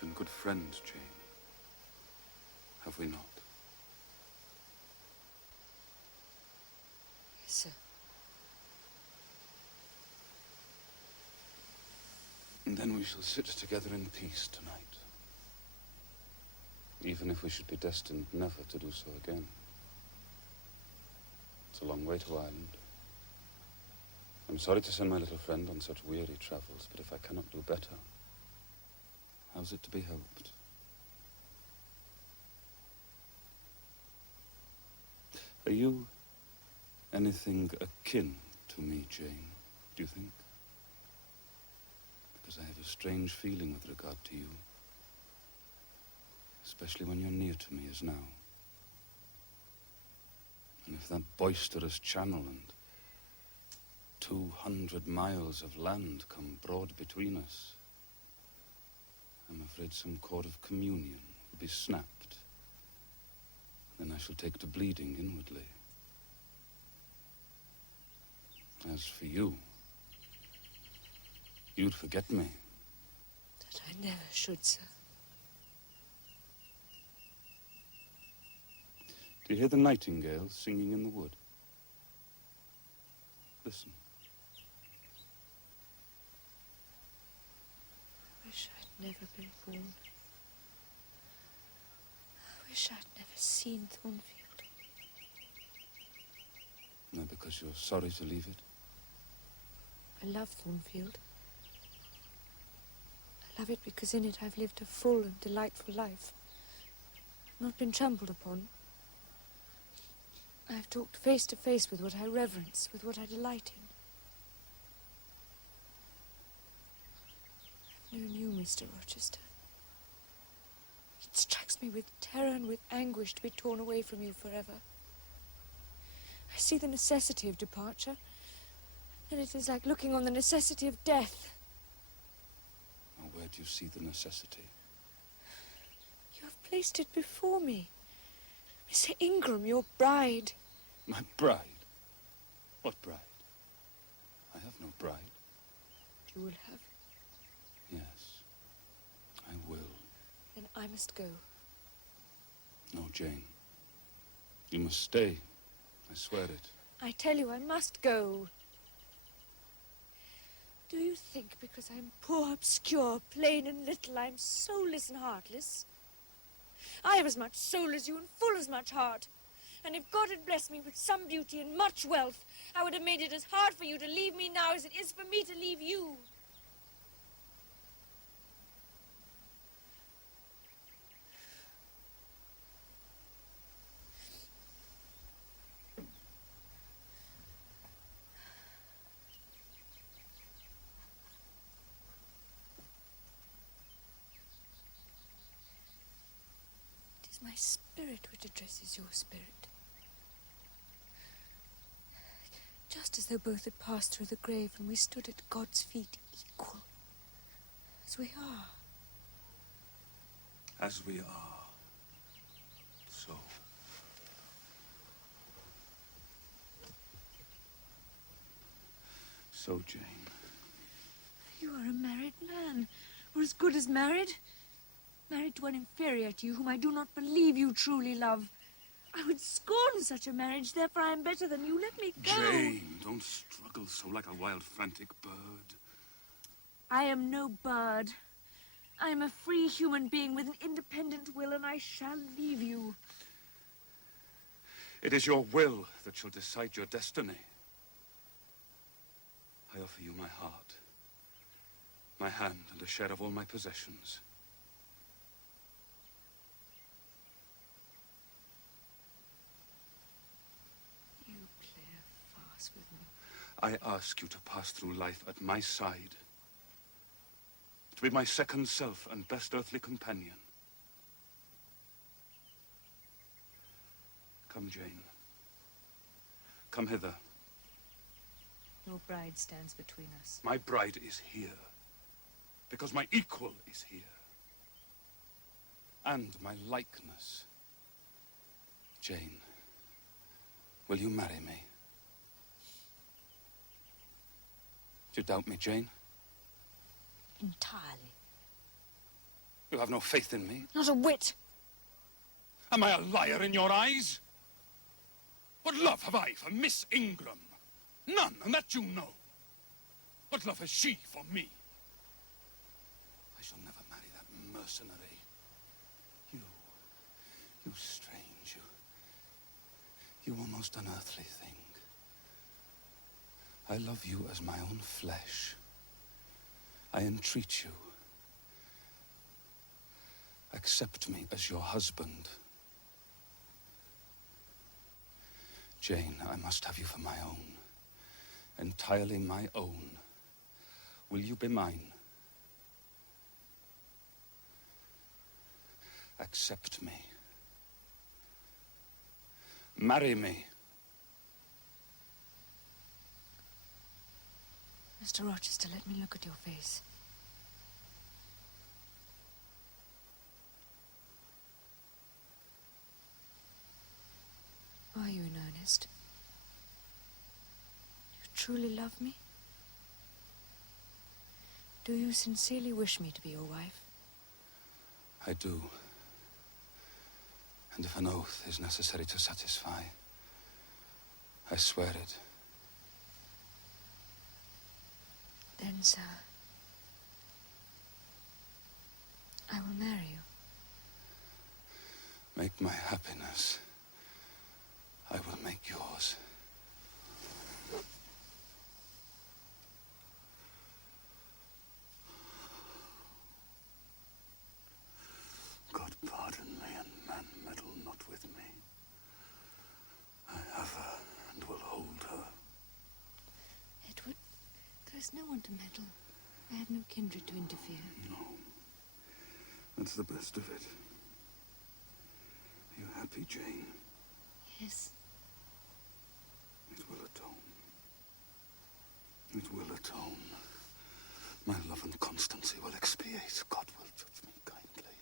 We've been good friends, Jane. Have we not? Yes, sir. And then we shall sit together in peace tonight. Even if we should be destined never to do so again. It's a long way to Ireland. I'm sorry to send my little friend on such weary travels, but if I cannot do better, how's it to be hoped? Are you anything akin to me, Jane, do you think? Because I have a strange feeling with regard to you. Especially when you're near to me as now. And if that boisterous channel and 200 miles of land come broad between us, I'm afraid some cord of communion will be snapped. Then I shall take to bleeding inwardly. As for you, you'd forget me. That I never should, sir. Do you hear the nightingales singing in the wood? Listen. I wish I'd never been born. I wish I'd never seen Thornfield. No, because you're sorry to leave it? I love Thornfield. I love it because in it I've lived a full and delightful life. Not been trampled upon. I've talked face to face with what I reverence, with what I delight in. I've known you, Mr. Rochester. It strikes me with terror and with anguish to be torn away from you forever. I see the necessity of departure, and it is like looking on the necessity of death. Now, where do you see the necessity? You have placed it before me. Mr. Ingram, your bride. My bride? What bride? I have no bride. You will have. Yes, I will. Then I must go. No, Jane. You must stay. I swear it. I tell you, I must go. Do you think because I'm poor, obscure, plain and little, I'm soulless and heartless? I have as much soul as you and full as much heart. And if God had blessed me with some beauty and much wealth, I would have made it as hard for you to leave me now as it is for me to leave you. It is my spirit which addresses your spirit. Just as though both had passed through the grave and we stood at God's feet equal. As we are. As we are. So. So, Jane. You are a married man, or as good as married. Married to one inferior to you, whom I do not believe you truly love. I would scorn such a marriage, therefore I am better than you. Let me go. Jane, don't struggle so like a wild, frantic bird. I am no bird. I am a free human being with an independent will, and I shall leave you. It is your will that shall decide your destiny. I offer you my heart, my hand, and a share of all my possessions. You play a farce with me. I ask you to pass through life at my side, to be my second self and best earthly companion. Come, Jane. Come hither. Your bride stands between us. My bride is here, because my equal is here. And my likeness. Jane, will you marry me? Do you doubt me, Jane? Entirely. You have no faith in me? Not a whit. Am I a liar in your eyes? What love have I for Miss Ingram? None, and that you know. What love has she for me? I shall never marry that mercenary. You strange, you almost unearthly thing. I love you as my own flesh. I entreat you. Accept me as your husband. Jane, I must have you for my own. Entirely my own. Will you be mine? Accept me. Marry me. Mr. Rochester, let me look at your face. Are you in earnest? You truly love me? Do you sincerely wish me to be your wife? I do. And if an oath is necessary to satisfy, I swear it. Then, sir, I will marry you. Make my happiness. I will make yours. God pardon me, and man meddle not with me. I have her and will hold her. Edward, there is no one to meddle. I have no kindred to interfere. No. That's the best of it. Are you happy, Jane? Yes. It will atone. It will atone. My love and constancy will expiate. God will judge me kindly.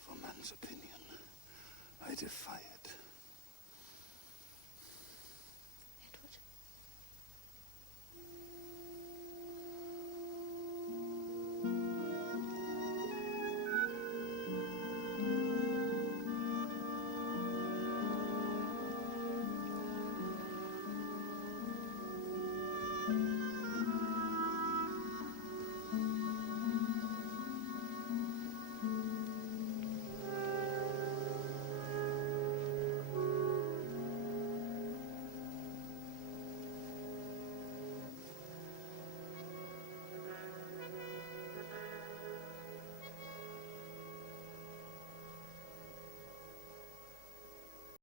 For man's opinion, I defy it.